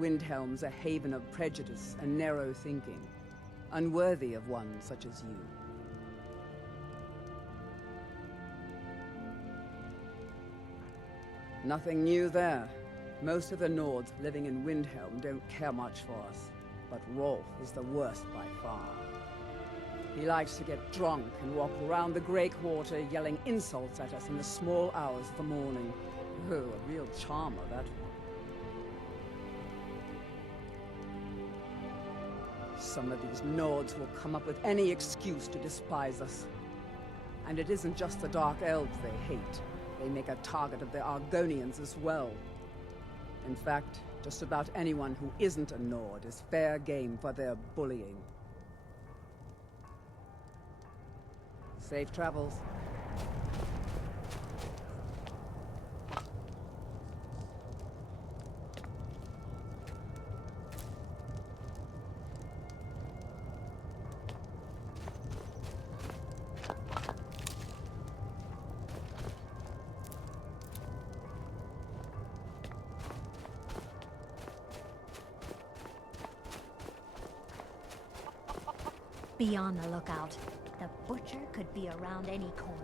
Windhelm's a haven of prejudice and narrow thinking, unworthy of one such as you. Nothing new there. Most of the Nords living in Windhelm don't care much for us, but Rolf is the worst by far. He likes to get drunk and walk around the Greywater yelling insults at us in the small hours of the morning. Oh, a real charmer, that one. Some of these Nords will come up with any excuse to despise us. And it isn't just the Dark Elves they hate. They make a target of the Argonians as well. In fact, just about anyone who isn't a Nord is fair game for their bullying. Safe travels. Be on the lookout. The butcher could be around any corner.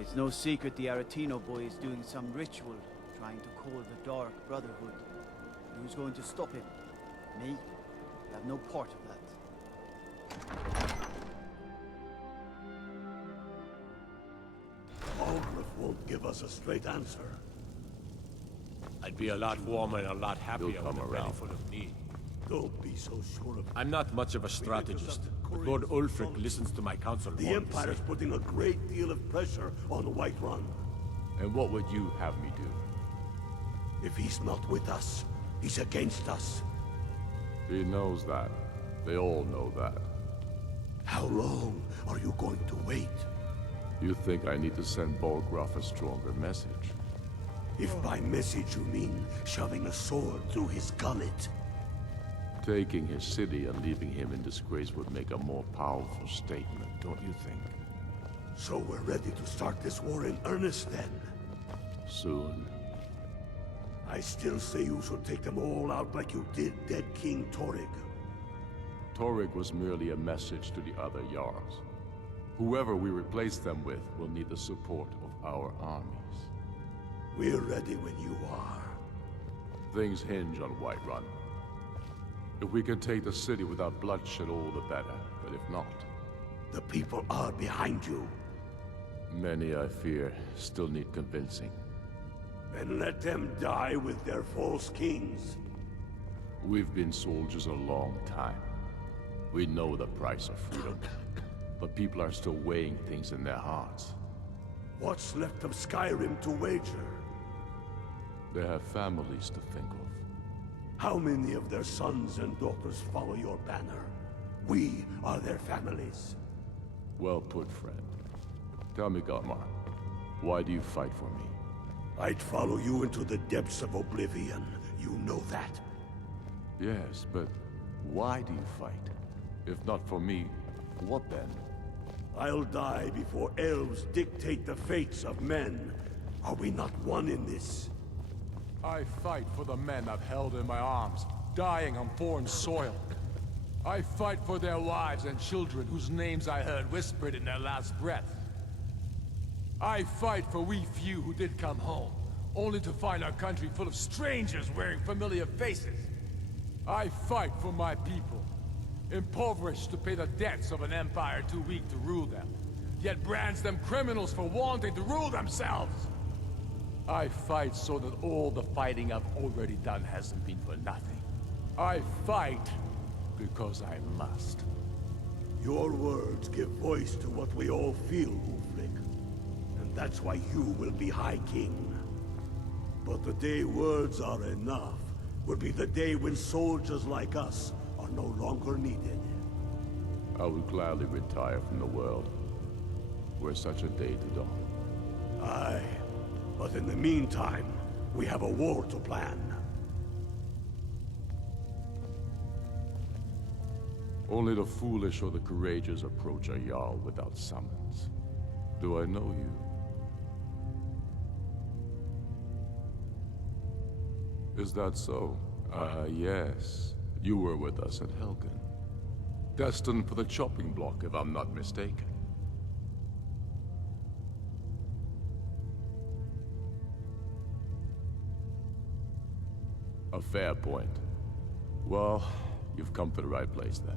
It's no secret the Aretino boy is doing some ritual, trying to call the Dark Brotherhood. Who's going to stop him? Me? I have no part of that. Aldrich won't give us a straight answer. I'd be a lot warmer and a lot happier with a belly full of need. Don't be so sure of it. I'm not much of a strategist, but Lord Ulfric listens to my counsel. The Empire's putting a great deal of pressure on Whiterun. And what would you have me do? If he's not with us, he's against us. He knows that. They all know that. How long are you going to wait? You think I need to send Bolgraf a stronger message? If by message you mean shoving a sword through his gullet. Taking his city and leaving him in disgrace would make a more powerful statement, don't you think? So we're ready to start this war in earnest then? Soon. I still say you should take them all out like you did dead King Torrig. Torrig was merely a message to the other Jarls. Whoever we replace them with will need the support of our armies. We're ready when you are. Things hinge on Whiterun. If we can take the city without bloodshed, all the better. But if not... The people are behind you. Many, I fear, still need convincing. Then let them die with their false kings. We've been soldiers a long time. We know the price of freedom. But people are still weighing things in their hearts. What's left of Skyrim to wager? They have families to think of. How many of their sons and daughters follow your banner? We are their families. Well put, friend. Tell me, Galmar, why do you fight for me? I'd follow you into the depths of oblivion. You know that. Yes, but why do you fight? If not for me, what then? I'll die before elves dictate the fates of men. Are we not one in this? I fight for the men I've held in my arms, dying on foreign soil. I fight for their wives and children whose names I heard whispered in their last breath. I fight for we few who did come home, only to find our country full of strangers wearing familiar faces. I fight for my people, impoverished to pay the debts of an empire too weak to rule them, yet brands them criminals for wanting to rule themselves. I fight so that all the fighting I've already done hasn't been for nothing. I fight because I must. Your words give voice to what we all feel, Ulfric. And that's why you will be High King. But the day words are enough will be the day when soldiers like us are no longer needed. I would gladly retire from the world, were such a day to dawn. Aye, but in the meantime, we have a war to plan. Only the foolish or the courageous approach a Jarl without summons. Do I know you? Is that so? Yes. You were with us at Helgen. Destined for the chopping block, if I'm not mistaken. A fair point. Well, you've come to the right place then.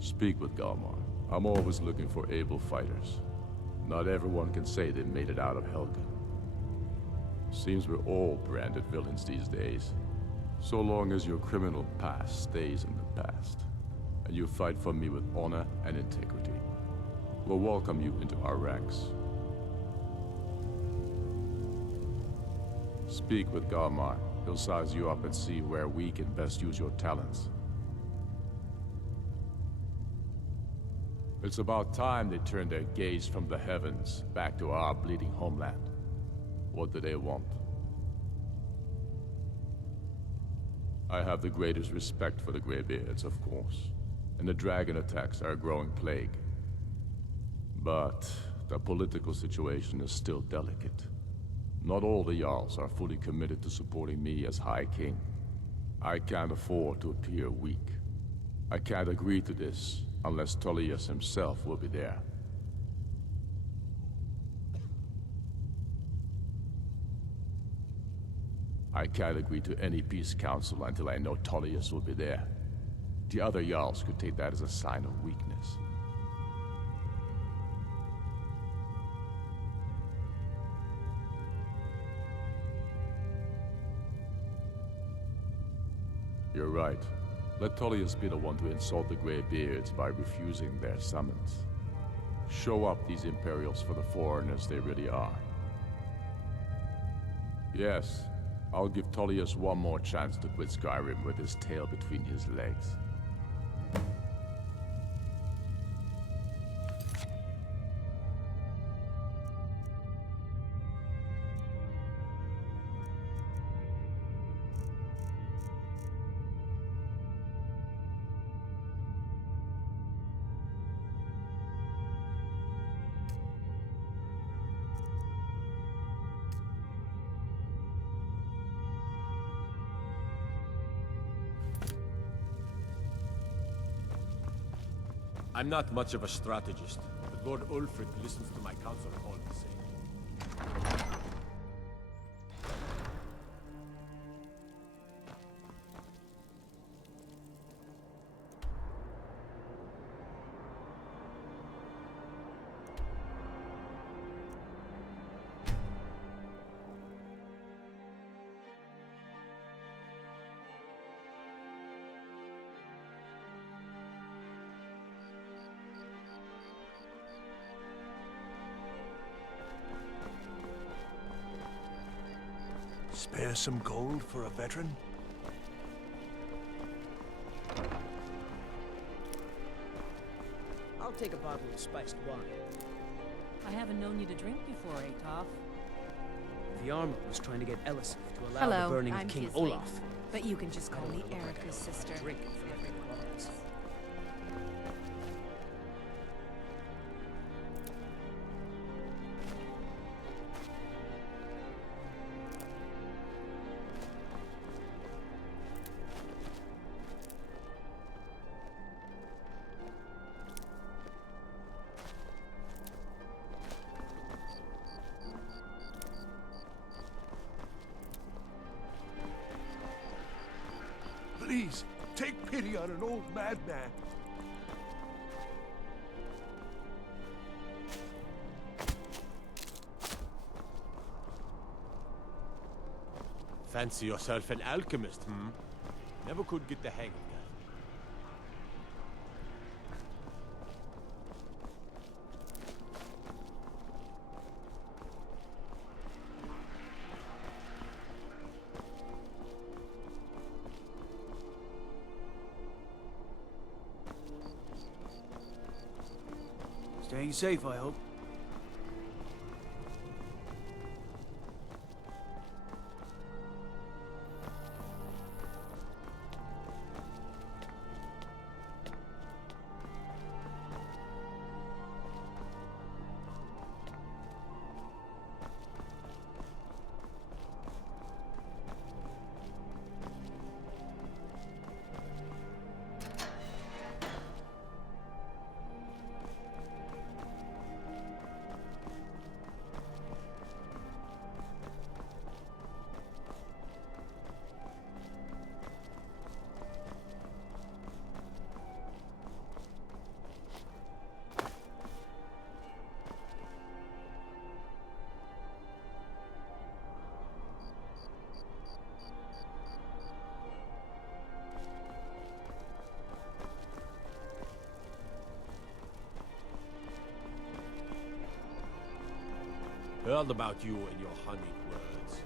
Speak with Galmar. I'm always looking for able fighters. Not everyone can say they made it out of Helgen. Seems we're all branded villains these days. So long as your criminal past stays in the past, and you fight for me with honor and integrity, we'll welcome you into our ranks. Speak with Galmar. He'll size you up and see where we can best use your talents. It's about time they turned their gaze from the heavens back to our bleeding homeland. What do they want? I have the greatest respect for the Greybeards, of course, and the dragon attacks are a growing plague. But the political situation is still delicate. Not all the Jarls are fully committed to supporting me as High King. I can't afford to appear weak. I can't agree to this unless Tullius himself will be there. I can't agree to any peace council until I know Tullius will be there. The other Jarls could take that as a sign of weakness. You're right. Let Tullius be the one to insult the Greybeards by refusing their summons. Show up these Imperials for the foreigners they really are. Yes, I'll give Tullius one more chance to quit Skyrim with his tail between his legs. I'm not much of a strategist, but Lord Ulfric listens to my counsel all the same. Spare some gold for a veteran? I'll take a bottle of spiced wine. I haven't known you to drink before, Atoff. The armor was trying to get Elisif to allow Hello, the burning I'm of King Kislev. Olaf. But you can just I call don't me wanna look like I Erica's don't have sister. to drink for every promise. Please, take pity on an old madman. Fancy yourself an alchemist, hmm? Never could get the hang of that. Staying safe, I hope. Heard about you and your honeyed words.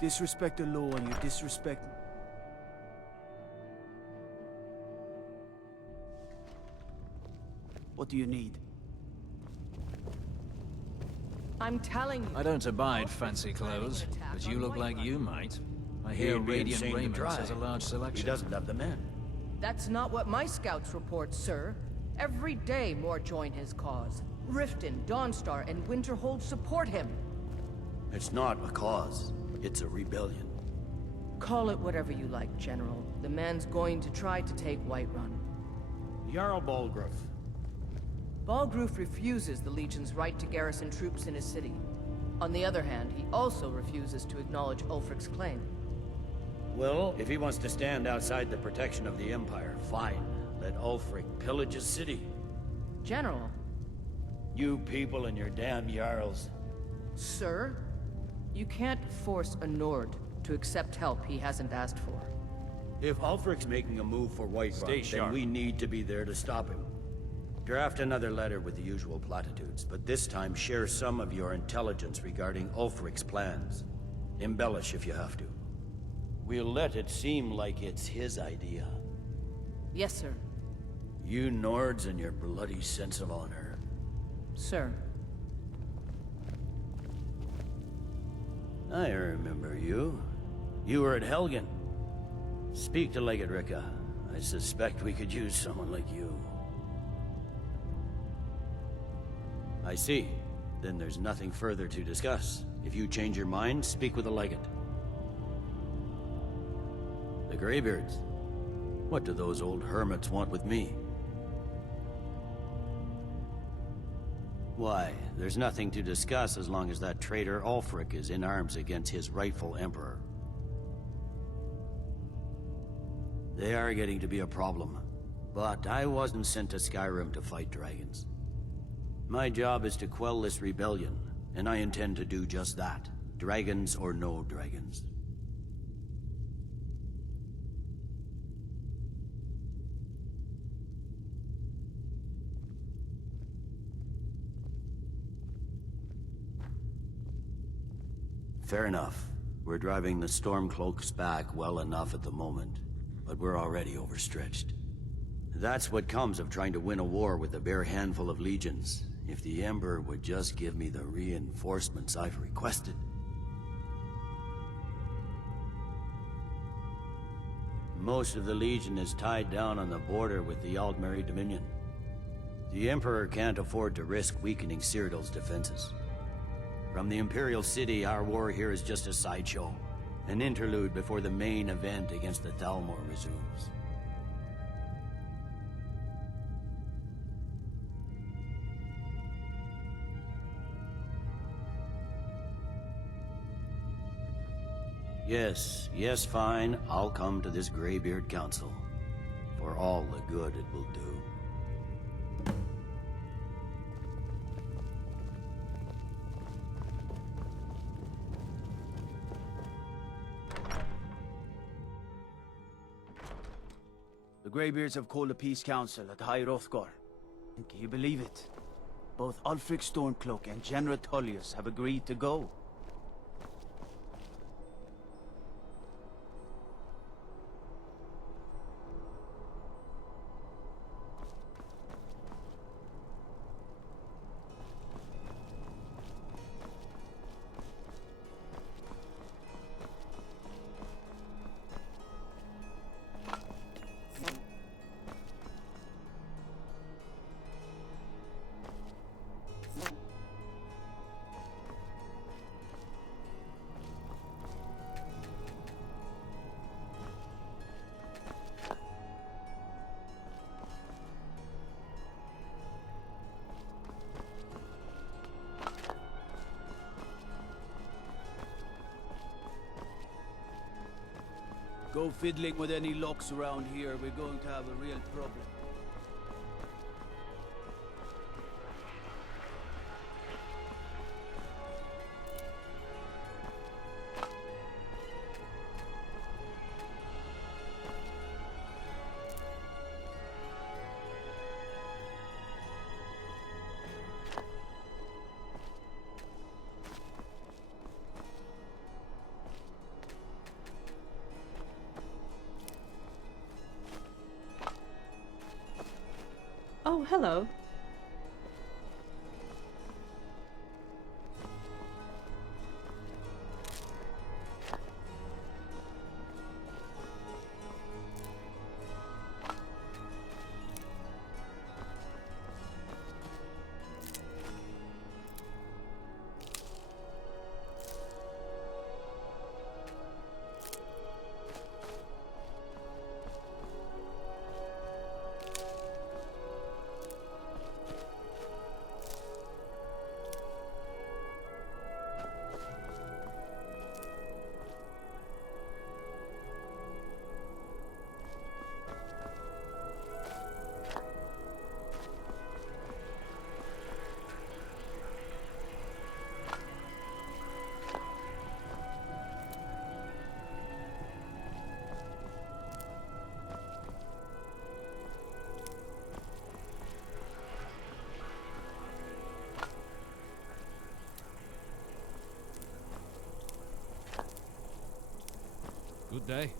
Disrespect the law and you disrespect... What do you need? I'm telling you. I don't abide fancy clothes, but you look like you might. I hear Radiant Raiment has a large selection. He doesn't have the men. That's not what my scouts report, sir. Every day more join his cause. Riften, Dawnstar, and Winterhold support him. It's not a cause. It's a rebellion. Call it whatever you like, General. The man's going to try to take Whiterun. Jarl Balgruuf. Balgruuf refuses the Legion's right to garrison troops in his city. On the other hand, he also refuses to acknowledge Ulfric's claim. Well, if he wants to stand outside the protection of the Empire, fine. Let Ulfric pillage his city. General. You people and your damn Jarls. Sir? You can't force a Nord to accept help he hasn't asked for. If Ulfric's making a move for Whiterun, then we need to be there to stop him. Draft another letter with the usual platitudes, but this time share some of your intelligence regarding Ulfric's plans. Embellish if you have to. We'll let it seem like it's his idea. Yes, sir. You Nords and your bloody sense of honor. Sir. I remember you. You were at Helgen. Speak to Legate Ricka. I suspect we could use someone like you. I see. Then there's nothing further to discuss. If you change your mind, speak with the Legate. The Greybeards? What do those old hermits want with me? Why, there's nothing to discuss as long as that traitor Ulfric is in arms against his rightful emperor. They are getting to be a problem. But I wasn't sent to Skyrim to fight dragons. My job is to quell this rebellion, and I intend to do just that. Dragons or no dragons. Fair enough. We're driving the Stormcloaks back well enough at the moment, but we're already overstretched. That's what comes of trying to win a war with a bare handful of legions. If the Emperor would just give me the reinforcements I've requested. Most of the Legion is tied down on the border with the Aldmeri Dominion. The Emperor can't afford to risk weakening Cyrodiil's defenses. From the Imperial City, our war here is just a sideshow. An interlude before the main event against the Thalmor resumes. Yes, fine. I'll come to this Greybeard Council. For all the good it will do. The Greybeards have called a peace council at High Hrothgar. And can you believe it? Both Ulfric Stormcloak and General Tullius have agreed to go. Go fiddling with any locks around here, we're going to have a real problem. Oh, hello. Good day.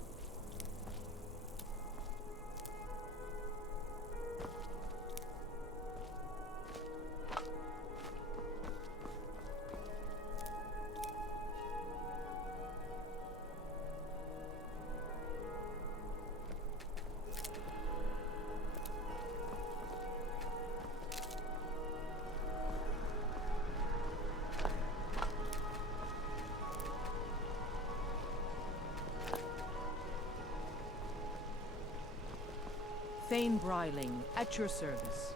Thane Bryling, at your service.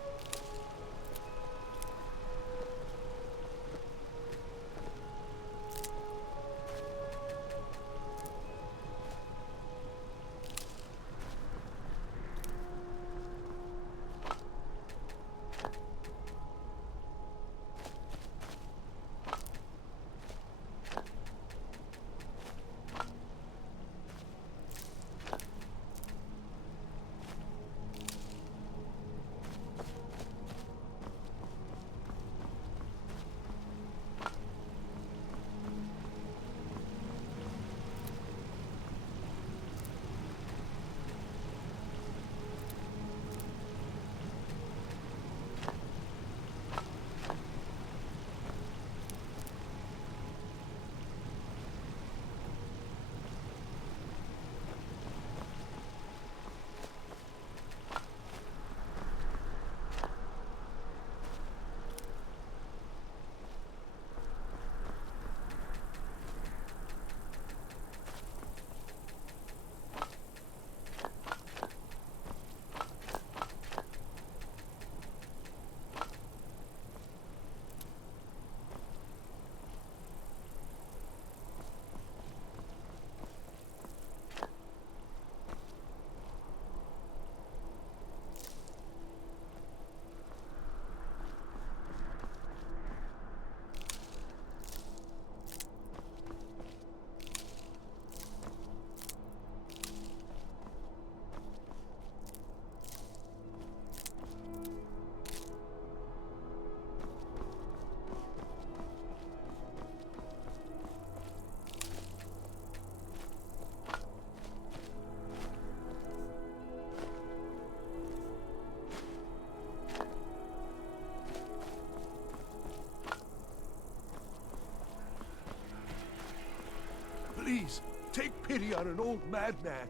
Please, take pity on an old madman.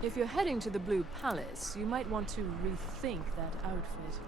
If you're heading to the Blue Palace, you might want to rethink that outfit.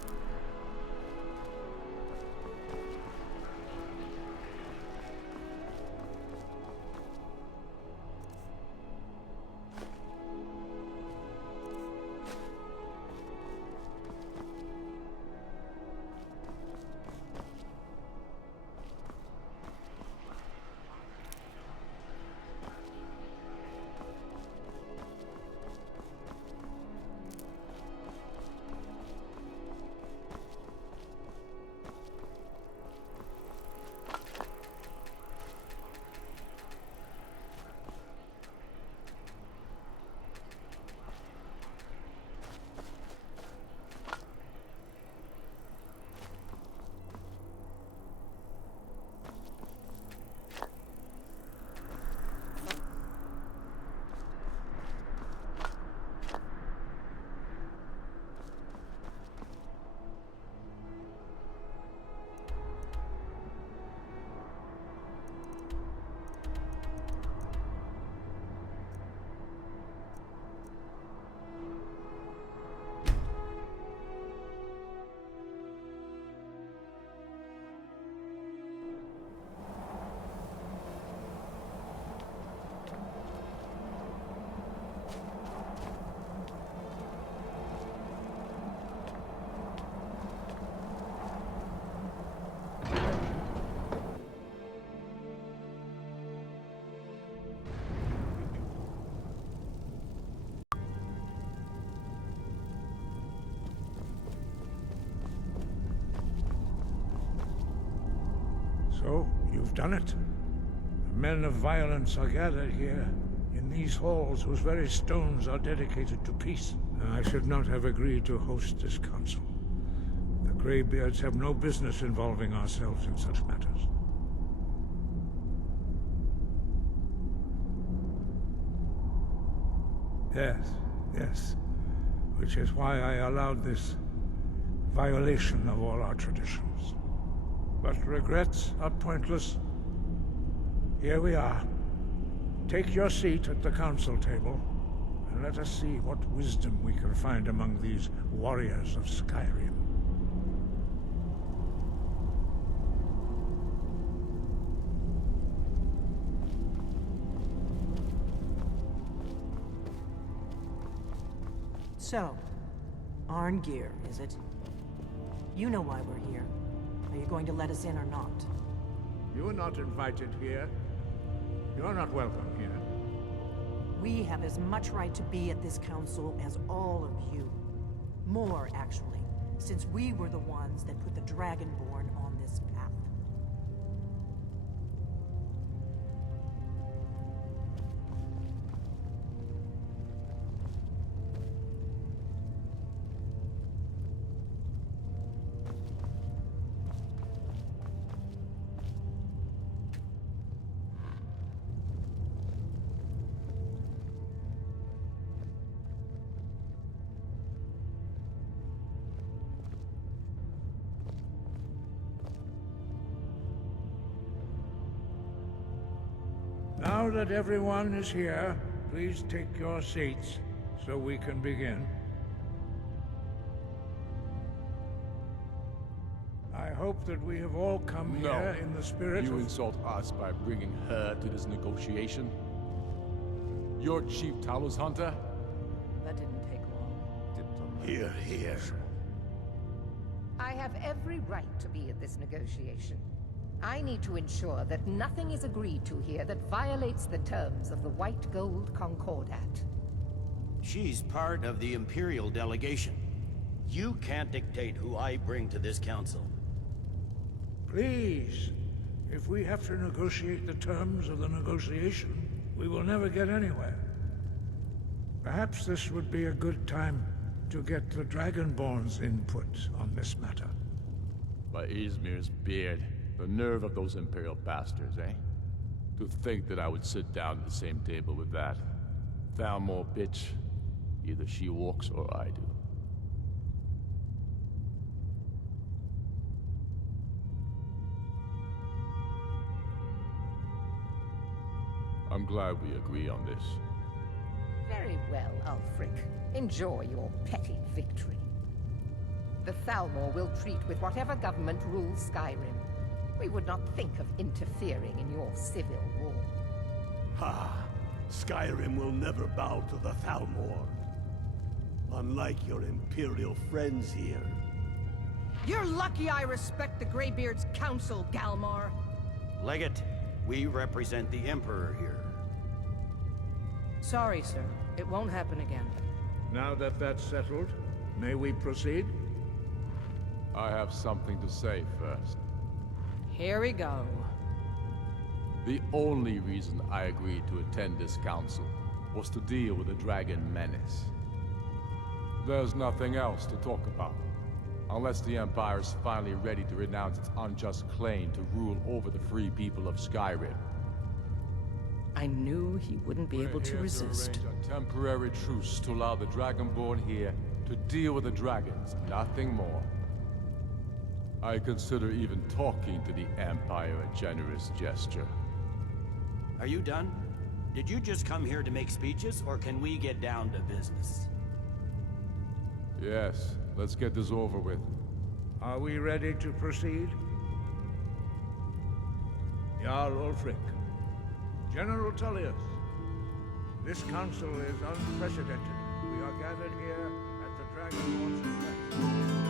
So, you've done it. The men of violence are gathered here, in these halls whose very stones are dedicated to peace. I should not have agreed to host this council. The Greybeards have no business involving ourselves in such matters. Yes. Which is why I allowed this violation of all our traditions. But regrets are pointless. Here we are. Take your seat at the council table, and let us see what wisdom we can find among these warriors of Skyrim. So, Arngeir, is it? You know why we're here. Are you going to let us in or not? You are not invited here. You are not welcome here. We have as much right to be at this council as all of you. More, actually, since we were the ones that put the Dragonborn on this path. Now that everyone is here, please take your seats so we can begin. I hope that we have all come here in the spirit You of... insult us by bringing her to this negotiation? You're Chief Talos Hunter? That didn't take long. Hear, hear. I have every right to be at this negotiation. I need to ensure that nothing is agreed to here that violates the terms of the White Gold Concordat. She's part of the Imperial delegation. You can't dictate who I bring to this council. Please. If we have to negotiate the terms of the negotiation, we will never get anywhere. Perhaps this would be a good time to get the Dragonborn's input on this matter. By Izmir's beard, the nerve of those Imperial bastards, eh? To think that I would sit down at the same table with that. Thalmor bitch. Either she walks or I do. I'm glad we agree on this. Very well, Ulfric. Enjoy your petty victory. The Thalmor will treat with whatever government rules Skyrim. We would not think of interfering in your civil war. Ha! Skyrim will never bow to the Thalmor. Unlike your Imperial friends here. You're lucky I respect the Greybeard's counsel, Galmar. Legate, we represent the Emperor here. Sorry, sir. It won't happen again. Now that that's settled, may we proceed? I have something to say first. Here we go. The only reason I agreed to attend this council was to deal with the dragon menace. There's nothing else to talk about, unless the Empire's finally ready to renounce its unjust claim to rule over the free people of Skyrim. I knew he wouldn't be able to resist. To arrange a temporary truce to allow the Dragonborn here to deal with the dragons, nothing more. I consider even talking to the Empire a generous gesture. Are you done? Did you just come here to make speeches, or can we get down to business? Yes, let's get this over with. Are we ready to proceed? Jarl Ulfric, General Tullius, this council is unprecedented. We are gathered here at the Dragonborn's request.